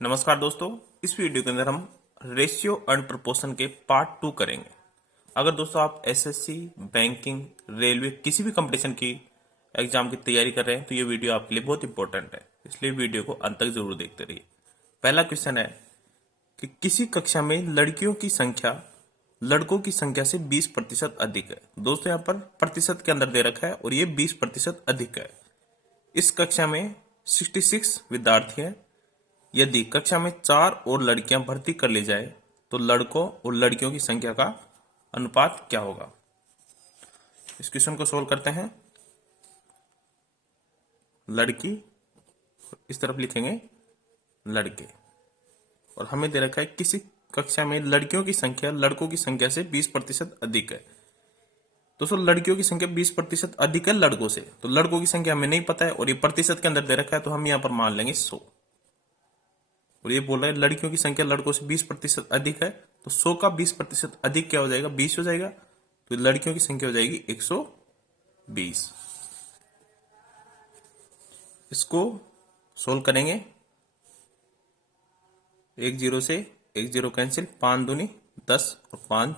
नमस्कार दोस्तों, इस वीडियो के अंदर हम रेशियो एंड प्रोपोर्शन के पार्ट 2 करेंगे। अगर दोस्तों आप एसएससी, बैंकिंग, रेलवे किसी भी कंपटीशन की एग्जाम की तैयारी कर रहे हैं तो ये वीडियो आपके लिए बहुत इंपॉर्टेंट है, इसलिए वीडियो को अंत तक जरूर देखते रहिए। पहला क्वेश्चन है कि किसी कक्षा में लड़कियों की संख्या लड़कों की संख्या से 20% अधिक है। दोस्तों यहाँ पर प्रतिशत के अंदर दे रखा है और ये 20% अधिक है। इस कक्षा में 66 विद्यार्थी हैं। यदि कक्षा में 4 और लड़कियां भर्ती कर ली जाए तो लड़कों और लड़कियों की संख्या का अनुपात क्या होगा। इस क्वेश्चन को सोल्व करते हैं। लड़की इस तरफ लिखेंगे लड़के, और हमें दे रखा है किसी कक्षा में लड़कियों की संख्या लड़कों की संख्या से 20% अधिक है। दोस्तों लड़कियों की संख्या 20% अधिक है लड़कों से, तो लड़कों की संख्या हमें नहीं पता है और ये प्रतिशत के अंदर दे रखा है तो हम यहाँ पर मान लेंगे 100। और ये बोल रहा है लड़कियों की संख्या लड़कों से 20% अधिक है, तो 100 का 20% अधिक क्या हो जाएगा, 20 हो जाएगा। तो लड़कियों की संख्या हो जाएगी 120। इसको सोल्व करेंगे। 1 0 से 1 0 कैंसिल, 5 दूनी 10 और 5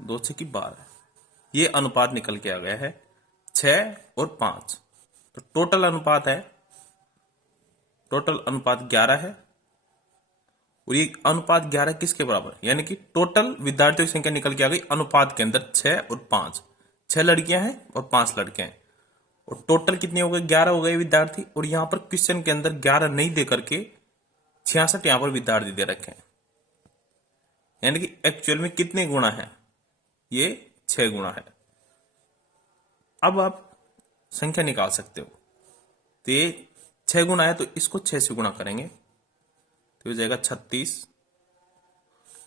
2 6 की 12। ये अनुपात निकल के आ गया है 6 और 5। तो टोटल अनुपात 11 है। और ये अनुपात 11 किसके बराबर, यानी कि टोटल विद्यार्थियों की संख्या निकल के आ गई अनुपात के अंदर 6 और 5। 6 लड़कियां हैं और 5 लड़के हैं, और टोटल कितने हो गए, 11 हो गए विद्यार्थी। और यहां पर क्वेश्चन के अंदर 11 नहीं दे करके 66 यहां पर विद्यार्थी दे रखे हैं, यानी कि एक्चुअल में कितने गुणा है, ये 6 गुणा है। अब आप संख्या निकाल सकते हो। तो ये 6 गुणा है तो इसको 6 से गुणा करेंगे तो हो जाएगा 36।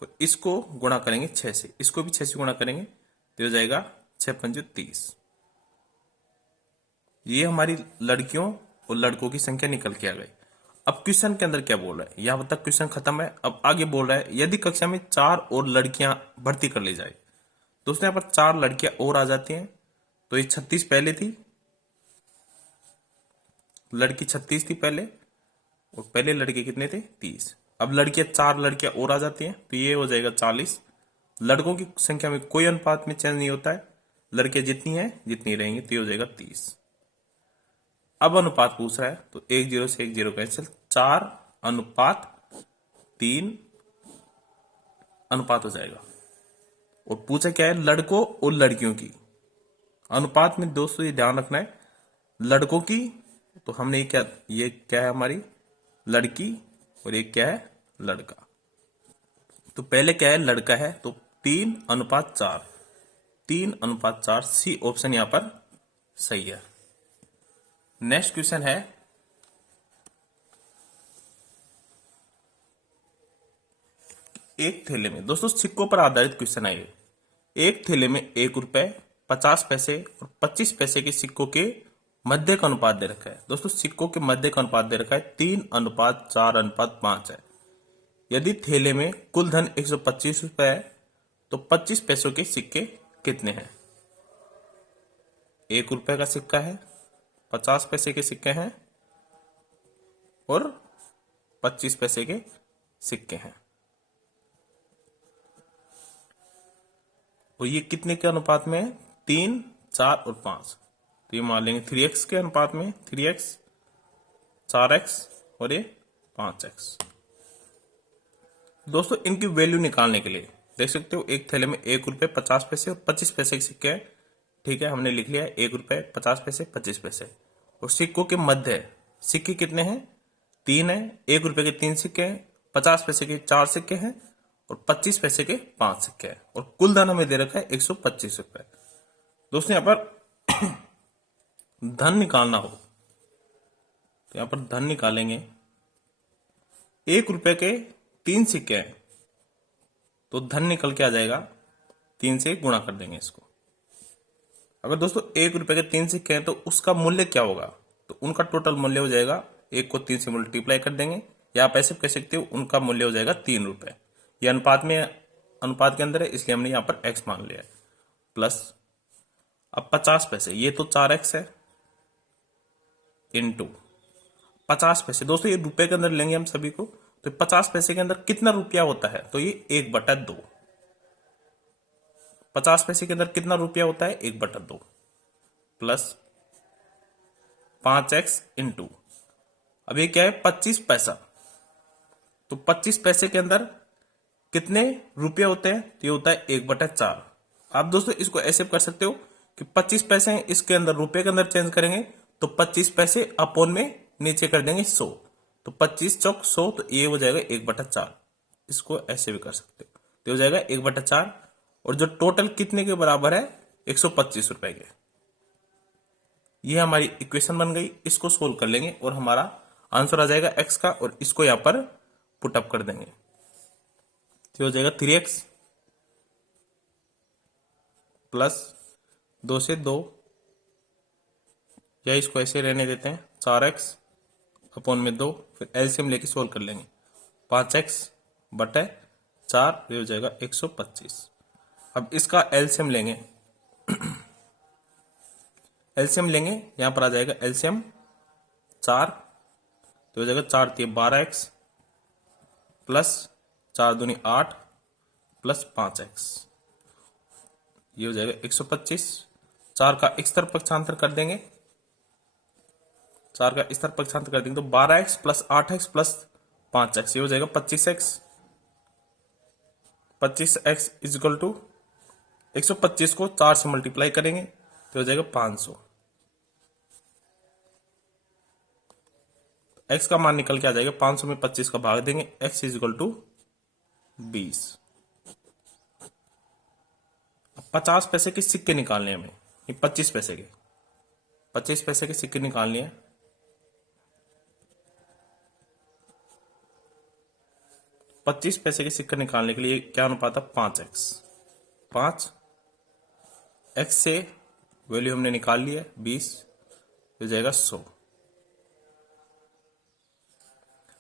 और इसको गुणा करेंगे 6 से, इसको भी 6 से गुणा करेंगे तो हो जाएगा 6 पंजे 30। ये हमारी लड़कियों और लड़कों की संख्या निकल के आ गई। अब क्वेश्चन के अंदर क्या बोल रहा है, यहां तक क्वेश्चन खत्म है। अब आगे बोल रहा है यदि कक्षा में 4 और लड़कियां भर्ती कर ली जाए। दोस्तों यहां पर 4 लड़कियां और आ जाती हैं, तो ये 36 पहले थी, लड़की 36 थी पहले, और पहले लड़के कितने थे, 30। अब लड़कियां 4 लड़कियां और आ जाती हैं तो ये हो जाएगा 40। लड़कों की संख्या में कोई अनुपात में चेंज नहीं होता है, लड़कियां जितनी हैं जितनी रहेंगी, तो ये हो जाएगा 30। अब अनुपात पूछ रहा है तो 1 0 से 1 0 कैंसिल, 4 अनुपात 3 अनुपात हो जाएगा। और पूछा क्या है, लड़कों और लड़कियों की अनुपात में। दोस्तों ये ध्यान रखना है, लड़कों की तो हमने ये क्या है हमारी लड़की, और ये क्या है लड़का। तो पहले क्या है, लड़का है, तो 3 अनुपात 4, 3 अनुपात 4, सी ऑप्शन यहां पर सही है। नेक्स्ट क्वेश्चन है एक थैले में। दोस्तों सिक्कों पर आधारित क्वेश्चन है ये। एक थैले में 1 रुपए, 50 पैसे और 25 पैसे के सिक्कों के मध्य का अनुपात दे रखा है। दोस्तों सिक्कों के मध्य का अनुपात दे रखा है 3 अनुपात 4 अनुपात 5 है। यदि थैले में कुल धन 125 रुपए है तो 25 पैसों के सिक्के कितने हैं। 1 रुपए का सिक्का है, 50 पैसे के सिक्के हैं और 25 पैसे के सिक्के हैं। और ये कितने के अनुपात में है, 3 4 और 5। तो ये मान लेंगे 3x के अनुपात में, 3x 4x और ये 5x। दोस्तों इनकी वैल्यू निकालने के लिए देख सकते हो, एक थैले में 1 रुपए, 50 पैसे और 25 पैसे के सिक्के हैं। ठीक है, हमने लिख लिया 1 रुपए, 50 पैसे, 25 पैसे। और सिक्कों के मध्य सिक्के कितने हैं, 3 है। 1 रुपए के 3 सिक्के हैं, 50 पैसे के 4 सिक्के हैं और 25 पैसे के 5 सिक्के हैं। और कुल धन हमें दे रखा है 125 रुपए। दोस्तों यहां पर धन निकालना हो तो यहां पर धन निकालेंगे। 1 रुपए के 3 सिक्के हैं तो धन निकल के आ जाएगा, 3 से गुणा कर देंगे इसको। अगर दोस्तों 1 रुपए के 3 सिक्के हैं तो उसका मूल्य क्या होगा, तो उनका टोटल मूल्य हो जाएगा, 1 को 3 से मल्टीप्लाई कर देंगे, या आप ऐसे कह सकते हो उनका मूल्य हो जाएगा 3 रुपए। ये अनुपात के अंदर है इसलिए हमने यहां पर x मान लिया है। प्लस अब 50 पैसे, ये तो 4x है, इनटू 50 पैसे। दोस्तों ये रुपए के अंदर लेंगे हम सभी को, तो 50 पैसे के अंदर कितना रुपया होता है, तो ये 1/2। 50 पैसे के अंदर कितना रुपया होता है, 1/2 प्लस 5x इंटू, अब ये क्या है, 25 पैसा। तो 25 पैसे के अंदर कितने रुपये होते हैं, तो ये होता है 1/4। आप दोस्तों इसको ऐसे कर सकते हो कि 25 पैसे हैं, इसके अंदर रुपए के अंदर चेंज करेंगे तो 25 पैसे अपॉन में नीचे कर देंगे 100, तो 25 चौक 100, तो ये हो जाएगा 1/4। इसको ऐसे भी कर सकते हो, तो हो जाएगा 1/4। और जो टोटल कितने के बराबर है, 125 रुपए के। ये हमारी इक्वेशन बन गई, इसको सोल्व कर लेंगे और हमारा आंसर आ जाएगा x का, और इसको यहां पर पुटअप कर देंगे, तो हो जाएगा 3x प्लस 2 से 2, या इसको ऐसे रहने देते हैं, 4x अपॉन में 2, फिर एलसीएम लेके सोल्व कर लेंगे, 5x/4, ये हो जाएगा 125। अब इसका एलसीएम लेंगे, एलसीएम लेंगे, यहां पर आ जाएगा एलसीएम 4, तो हो जाएगा 4×3 = 12x प्लस 4×2 = 8 प्लस 5x, ये हो जाएगा 125। 4 का इस तरफ पक्षांतर कर देंगे, 4 का इस तरफ पक्षांतर कर देंगे तो 12x plus 8x plus 5x, ये हो जाएगा 25x। 25x इजिकल टू 125 को 4 से मल्टीप्लाई करेंगे तो हो जाएगा 500। x का मान निकल के आ जाएगा, 500 में 25 का भाग देंगे, x इजिकल टू 20। 50 पैसे के सिक्के निकालने हैं हमें, ये 25 पैसे के, 25 पैसे के सिक्के निकालने हैं। 25 पैसे के सिक्के निकालने के लिए क्या अनुपात है, 5x। 5x से वैल्यू हमने निकाल लिया 20, हो जाएगा 100।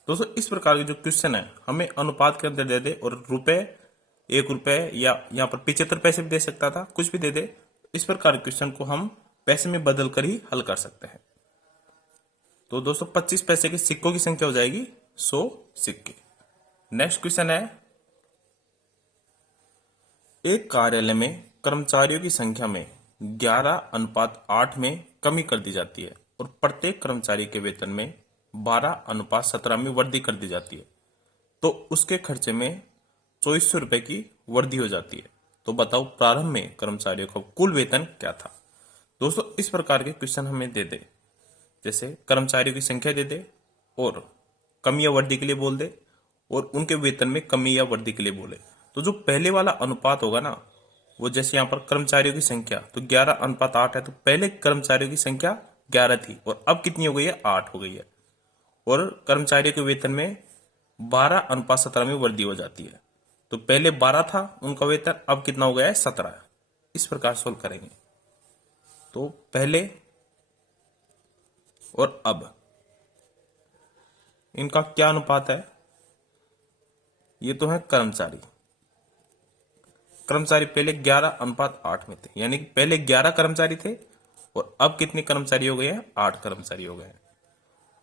दोस्तों इस प्रकार के जो क्वेश्चन है हमें अनुपात के अंदर दे दे और रुपए, 1 रुपए या यहाँ पर 75 पैसे भी दे सकता था, कुछ भी दे दे, इस प्रकार के क्वेश्चन को हम पैसे में बदल कर ही हल कर सकते हैं। तो दोस्तों 25 पैसे के सिक्कों की संख्या हो जाएगी 100 सिक्के। नेक्स्ट क्वेश्चन है, एक कार्यालय में कर्मचारियों की संख्या में 11:8 में कमी कर दी जाती है और प्रत्येक कर्मचारी के वेतन में 12:17 में वृद्धि कर दी जाती है, तो उसके खर्चे में 2400 रुपए की वृद्धि हो जाती है। तो बताओ प्रारंभ में कर्मचारियों का कुल वेतन क्या था। दोस्तों इस प्रकार के क्वेश्चन हमें दे दे, जैसे कर्मचारियों की संख्या दे दे और कमी या वृद्धि के लिए बोल दे और उनके वेतन में कमी या वृद्धि के लिए बोले, तो जो पहले वाला अनुपात होगा ना, वो जैसे यहाँ पर कर्मचारियों की संख्या तो 11:8 है, तो पहले कर्मचारियों की संख्या 11 थी और अब कितनी हो गई है, 8 हो गई है, और कर्मचारियों के वेतन में 12:17 में वृद्धि हो जाती है। तो पहले 12 था उनका वेतन, अब कितना हो गया है, 17। इस प्रकार सोल्व करेंगे, तो पहले और अब इनका क्या अनुपात है, ये तो है कर्मचारी पहले 11:8 में थे, यानी कि पहले 11 कर्मचारी थे और अब कितने कर्मचारी हो गए हैं, 8 कर्मचारी हो गए हैं,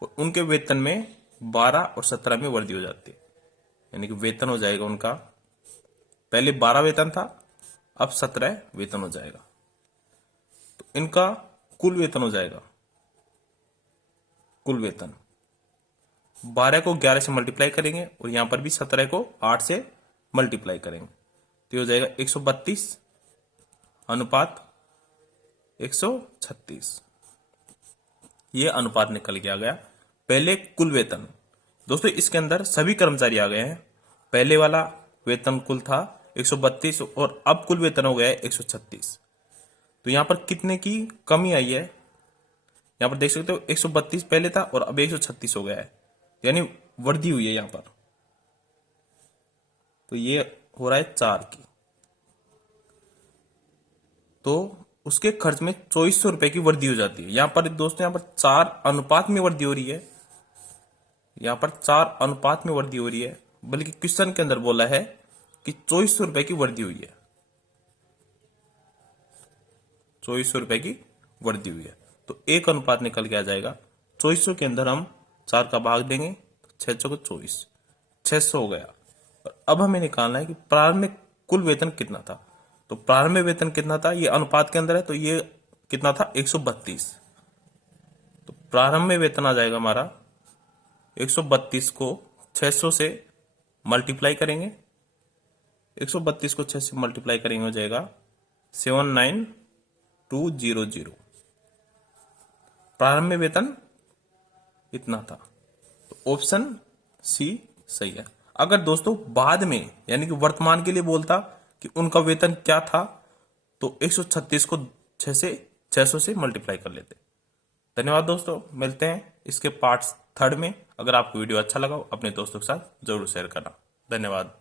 और उनके वेतन में 12 और 17 में वृद्धि हो जाती है, यानी कि वेतन हो जाएगा उनका, पहले 12 वेतन था अब 17 वेतन हो जाएगा, तो इनका कुल वेतन हो जाएगा, कुल वेतन 12 को 11 से मल्टीप्लाई करेंगे और यहां पर भी 17 को 8 से मल्टीप्लाई करेंगे, तो हो जाएगा 132 अनुपात 136। ये अनुपात निकल के आ गया। पहले कुल वेतन, दोस्तों इसके अंदर सभी कर्मचारी आ गए हैं, पहले वाला वेतन कुल था 132 और अब कुल वेतन हो गया है 136, तो यहां पर कितने की कमी आई है, यहां पर देख सकते हो 132 पहले था और अब 136 हो गया है, यानी वृद्धि हुई है यहां पर, तो ये हो रहा है 4 की, तो उसके खर्च में 2400 रुपए की वृद्धि हो जाती है। यहां पर दोस्तों यहां पर 4 अनुपात में वृद्धि हो रही है, यहां पर 4 अनुपात में वृद्धि हो रही है, बल्कि क्वेश्चन के अंदर बोला है कि 2400 रुपए की वृद्धि हुई है, 2400 रुपए की वृद्धि हुई है, तो एक अनुपात निकल के आ जाएगा। 2400 के अंदर हम 4 का भाग देंगे, 6 चौके 24, 600 हो गया। और अब हमें निकालना है कि प्रारंभ में कुल वेतन कितना था। तो प्रारंभ में वेतन कितना था, ये अनुपात के अंदर है, तो ये कितना था 132। तो प्रारंभ में वेतन आ जाएगा हमारा 132 को 600 से मल्टीप्लाई करेंगे, 132 को 6 से मल्टीप्लाई करेंगे हो जाएगा 79200। प्रारंभ में वेतन इतना था, तो ऑप्शन सी सही है। अगर दोस्तों बाद में यानी कि वर्तमान के लिए बोलता कि उनका वेतन क्या था, तो 136 को 600 से मल्टीप्लाई कर लेते। धन्यवाद दोस्तों, मिलते हैं इसके पार्ट 3 में। अगर आपको वीडियो अच्छा लगा हो अपने दोस्तों के साथ जरूर शेयर करना। धन्यवाद।